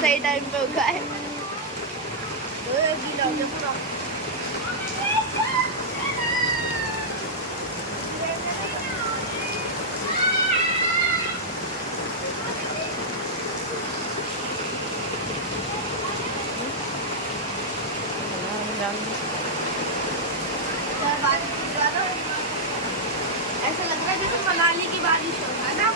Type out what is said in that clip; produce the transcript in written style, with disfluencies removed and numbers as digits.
सही टाइम पे उगाए। गीला हो गया पूरा। ऐसा लग रहा है जैसे मनाली की बारिश हो, है ना।